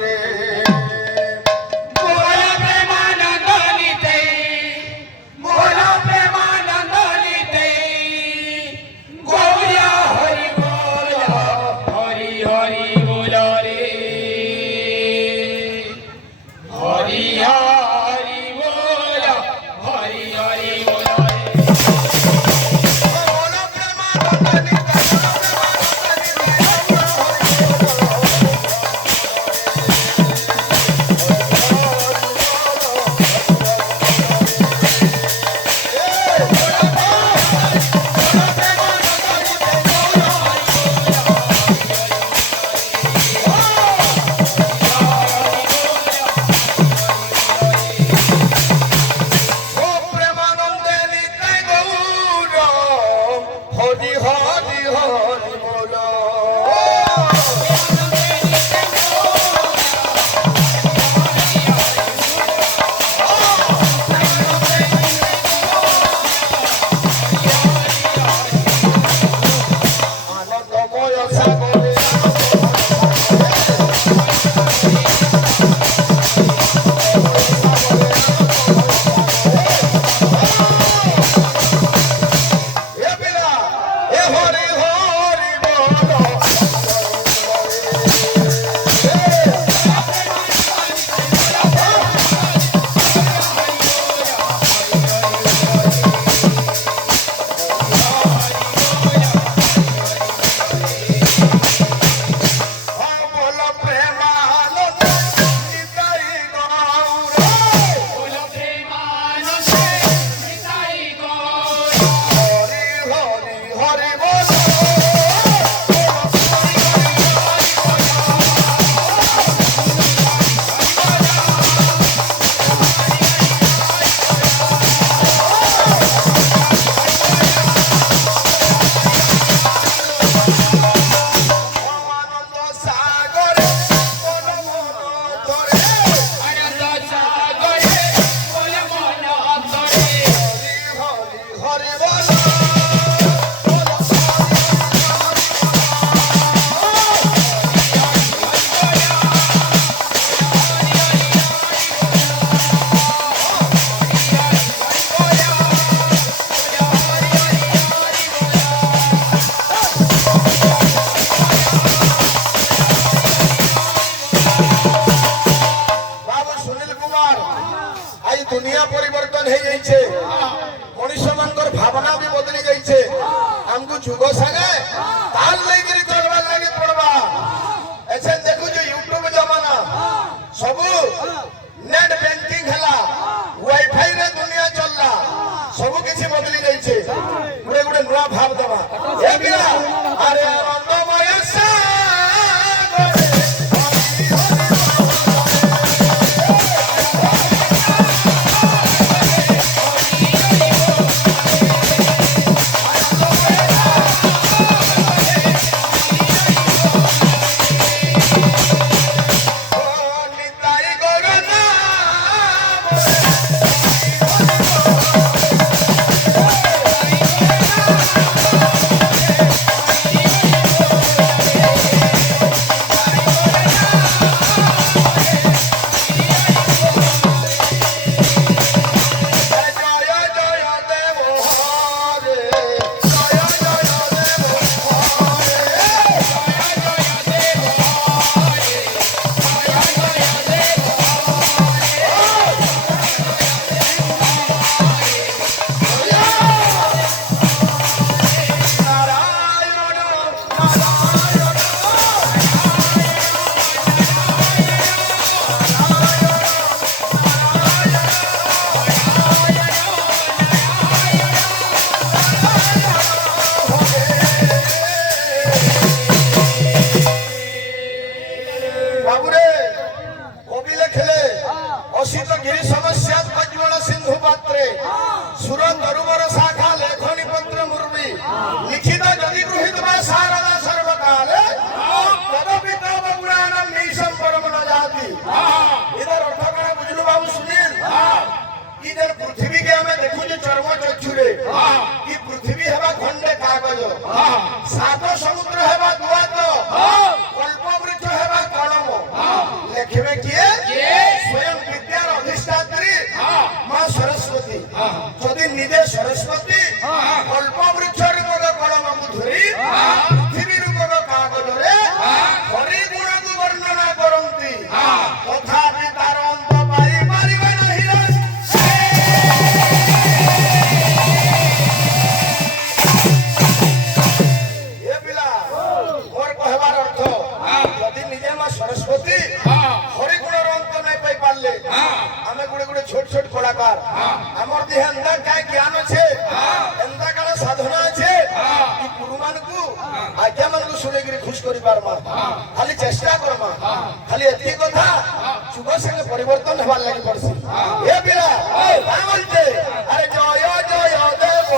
রে दुनिया परिवर्तन हो जाइए मनुष्य मानकर भावना भी बदली जाइए हमको जुग संगे ताल लेकर चलवार लगे पड़वा ऐसे देखो जो यूट्यूब जमाना सब नेट बैंकिंग हला वाईफाई रे दुनिया चलला सब किसी बदली जाइए गुडे गुडे नुआ भाव दवा ए बिना अरे आनंदमय सात समुद्र हेबा दुआत कल्प वृक्ष हेबा कलम देखिए किए स्वयं विद्यार अधिष्ठात्री মা সরস্বতী যদি নিজে সরস্বতী অল্প বৃক্ষ রূপক কলমକୁ ধরি পৃথিবী রূপক কাগজরে হরি গুণକୁ বর্ণনা କରନ୍ତି তথাপি তার অন্ত পাই পারিবে ନାହିଁ এ পিলা মোর কহবার অর্থ যদি নিজে মা সরস্বতী হরি গুণর অন্ত নাই পাই পারলে আমি গুড়ে গুড়ে ছোট ছোট কলাকার আমার দেহে এন্তা কায় জ্ঞান আছে এন্তা কাল সাধনা আছে কি গুরু মানকু আজ্ঞা মানকু শুনেগিরি খুশ করি পারমা খালি চেষ্টা করমা খালি এতি কথা যুগ সঙ্গে পরিবর্তন হবার লাগি পড়ছি এ বিরা কাম বলতে আরে জয় জয় দেব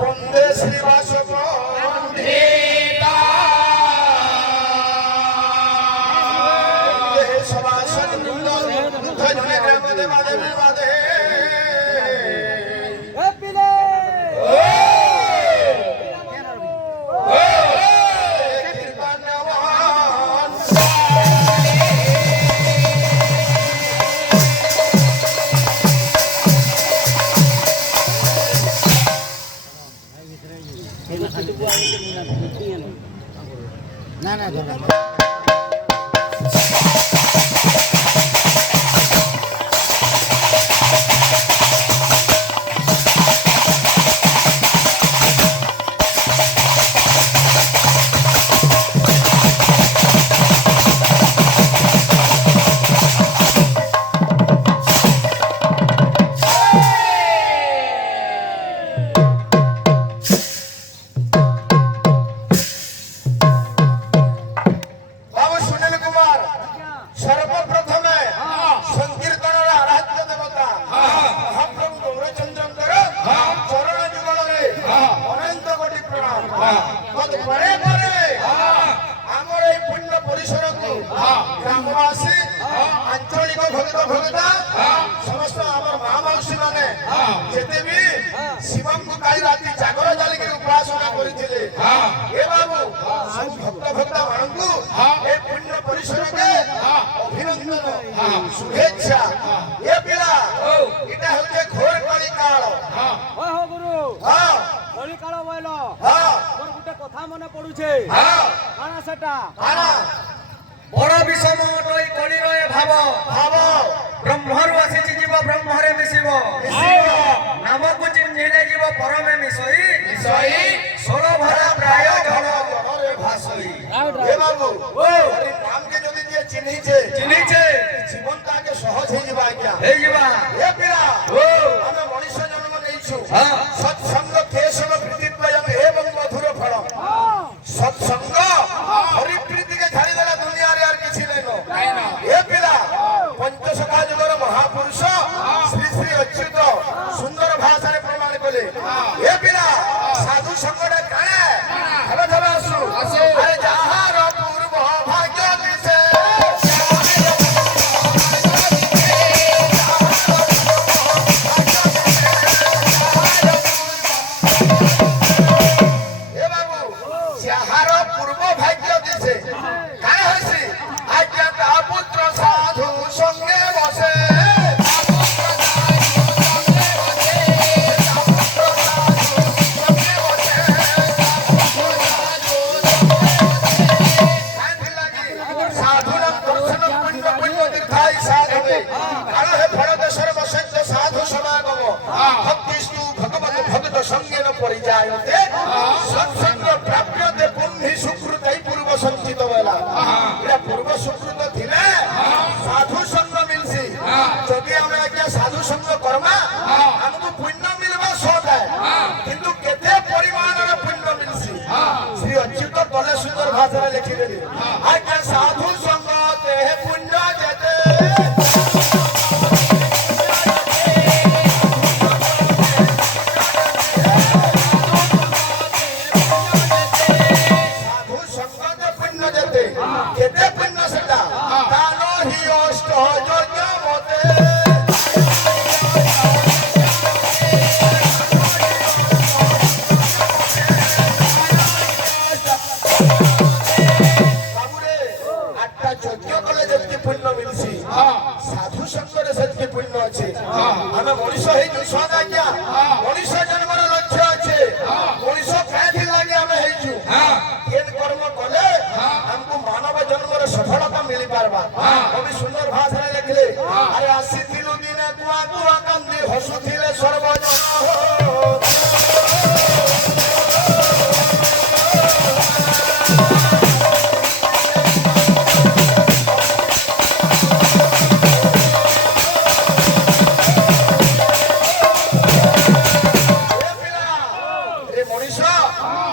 বন্দে শ্রীবাসব সবাসন ধনে গ্রাম দেবা দেবী বাদে না না ভগতা সমস্ত আমার মা মাউসী মানে যেতে বি শিবଙ୍କୁ কাই রাতি জাগর জালিকি উপাসনা করিଥିଲେ এ বাবু সব ভক্ত ভক্তা ମାନଙ୍କୁ এই পুণ্য পরিসরকে অভিনন্দন শুভেচ্ছা এ পিলা এটা হচ্ছে ঘোর কলি কাল হয় হো গুরু হ্যাঁ কলি কাল বইল হ্যাঁ মোর গুটে কথা মনে পড়ুছে হ্যাঁ কাଣା সেটা কারা বড় বিষম অটই কলির এ ভাব ভাব ব্রহ্মরু আসিছি জীব ব্রহ্মরে মিশিব মিশিব নামকু চিহ্নিলে জীব পরমে মিশই মিশই ষোল ভরা প্রায় জল জলরে ভাসই রাইট এ বাবু হরি নামকে যদি যে চিহ্নিছে চিহ্নিছে জীবনটাকে সহজ হয়ে যাবে আজ্ঞা হেই ଯିବା এ পিলা ও ଆମେ ମଣିଷ ଜନ୍ମ ନେଇଛୁ ହଁ ସତ୍ସଙ୍ଗ କେଶବ ପ୍ରୀତିଦ୍ୱୟମ୍ ଏବଂ ମଧୁର ଫଳ ସତ୍ସଙ୍ଗ ହରିପ୍ରୀତିକେ ଛାଡ଼ିଦେଲା ଦୁନିଆରେ আর କିଛି ନାଇଁନ ଏ ପିଲା ପଞ୍ଚସଖା ଯୁଗର ମହାପୁରୁଷ ଶ୍ରୀ ଶ୍ରୀ ଅଚ୍ୟୁତ ସୁନ୍ଦର ଭାଷାରେ ପ୍ରମାଣ କଲେ ଏ ପିଲା ସାଧୁ ସଙ୍ଗଟା କାଣା ଥରେ ଥରେ ଆସୁ ଆରେ ଯାହାର ପୂର୍ବ ଭାଗ୍ୟ ଦିଶେ এ বাবু যাহার পূর্ব ভাগ্য দিছে কার হইছে আজ্ঞা তা পুত্র সাধু সঙ্গে বসে সাধু নাম দর্শন পুণ্য পুণ্য তীর্থাই সাধবে কারণ হে ভরতেশ্বর বসন্ত সাধু সমাগম ভক্তিস্তু ভগবত ভক্ত সঙ্গেন পরিযায়তে সৎসঙ্গ প্রাপ্যতে পুণ্যি সুকৃতই পূর্ব সঞ্চিত বেলা এটা পূর্ব সুকৃত থিলে সাধু সঙ্গ মিলছি যদি আমি আজ্ঞা সাধু সঙ্গ কর্মা আমাকে পুণ্য মিলবা সদায় কিন্তু কেতে পরিমাণর পুণ্য মিলছি শ্রী অচ্যুত তলে সুন্দর ভাষায় লিখিদেলি আজ্ঞা সাধু সঙ্গ তেহে পুণ্য যেতে সাধু সঙ্গতে পুণ্য যেতে কেতে পুণ্য সেটা দান হি অষ্ট যজ্ঞ মতে বাবুরে আটটা যজ্ঞ কলে যেমতি পুণ্য মিলছি সাধু সঙ্গরে সেমতি পুণ্য আছে আমি মଣିষ হইছু সদ আজ্ঞা মଣିষ জন্মর লক্ষ্য আছে মଣିষ কাহি লাগে আমি হইছু কেন কর্ম কলে আমকু মানব জন্মর সফলতা মিলি পারবা কবি সুন্দর ভাষায় লিখলে আরে আসিଥିଲୁ দিনে কুয়া কুয়া কান্দি হসুଥିଲେ সর্বজন রে মଣିষ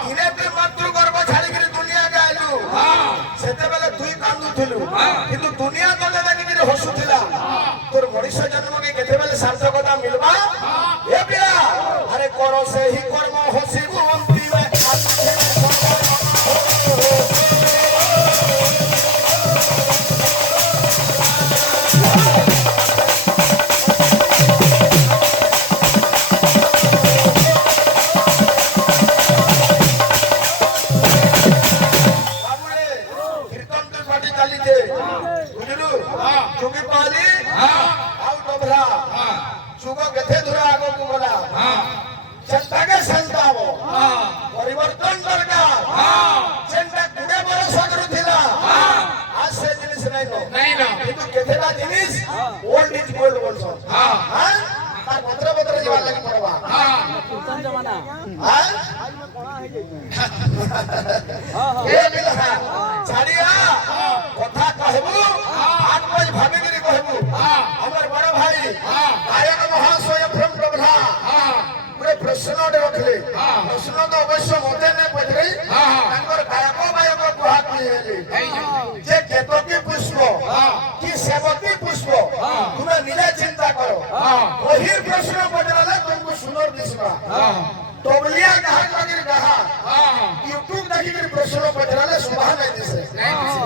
দিনে তুই মাতৃ গর্ভ ছাড়িকি দুনিয়াকে আইলু সেতেবেলে তুই কান্দুଥିଲୁ কিন্তু দুনিয়া তোতে দেখিকি হসুଥିଲା তোর মଣିষ জন্মকে কেতেবেলে সার্থকতা মিলবা এ পিলা আরে কর সেই কর্ম হসিবু অন্তিমে বাবুরে কীর্তন তুই পাটি চালিছে বুঝলু তুমি পালি আউ ডবরা যুগ কেতে দূর আগକୁ গলা চেষ্টাকে শান্তাব পরিবর্তন দরকার যেটা 20 বরষ আগରୁ ଥିଲା আজ সে জিনিস নাই কিন্তু কেতেটা জিনিস ওল্ড ইজ গোল্ড বলছো হ্যাঁ তার বদরে বদরে যাবার লাগি পড়বা কীর্তন জমানা হ্যাঁ আজ মে কোণা হই যাই এ বিলহা ছাড়িয়া কথা কহবু আজ কই ভাবিগিরি কহবু আমার বড় ভাই গায়ক মহাশয় ব্রহ্ম প্রভা ଗୋଟେ ପ୍ରଶ୍ନଟେ ରଖିଲେ ପ୍ରଶ୍ନ ତ ଅବଶ୍ୟ ମତେ ନାଇଁ ପଚରେ ତାଙ୍କର ଗାୟକ ବାୟକ କୁହାକୁ ହେଲେ ଯେ କେତକୀ ପୁଷ୍ପ କି ସେବକୀ ପୁଷ୍ପ ତୁମେ ନିଜେ ଚିନ୍ତା କର ବହିର ପ୍ରଶ୍ନ ପଚରାଲେ ତୁମକୁ ସୁନ୍ଦର ଦିଶବା ଟବଲିଆ ଗାହା ଲାଗିର ଗାହା ୟୁଟ୍ୟୁବ ଦେଖିକିରି ପ୍ରଶ୍ନ ପଚରାଲେ ଶୋଭା ନାଇଁ ଦିଶେ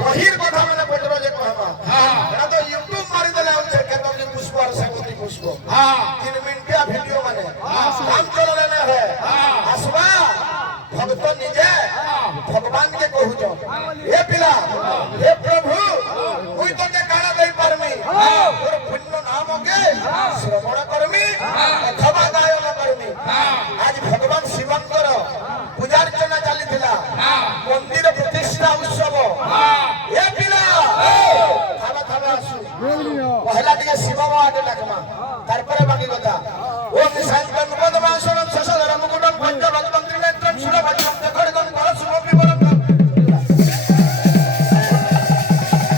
ବହିର କଥା ମାନେ ପଚର ଯେ କହବା ଏଟା ତ ୟୁଟ୍ୟୁବ ମାରିଦେଲେ ଆଉ କେତକୀ पुष्प हाँ 3 मिनटिया वीडियो माने काम चलले ना है आसबा भक्त निजे भगवान के कहूछ हे पिला हे प्रभु मुई तो के काना दे परमी तोर पुण्य नाम के श्रवण करमी अथवा गायन करमी आज भगवान शिवंकर पूजा अर्चना चली थिला मंदिर प्रतिष्ठा उत्सव हे पिला थाबा थाबा आसु पहला के शिव बाबा के डाकमा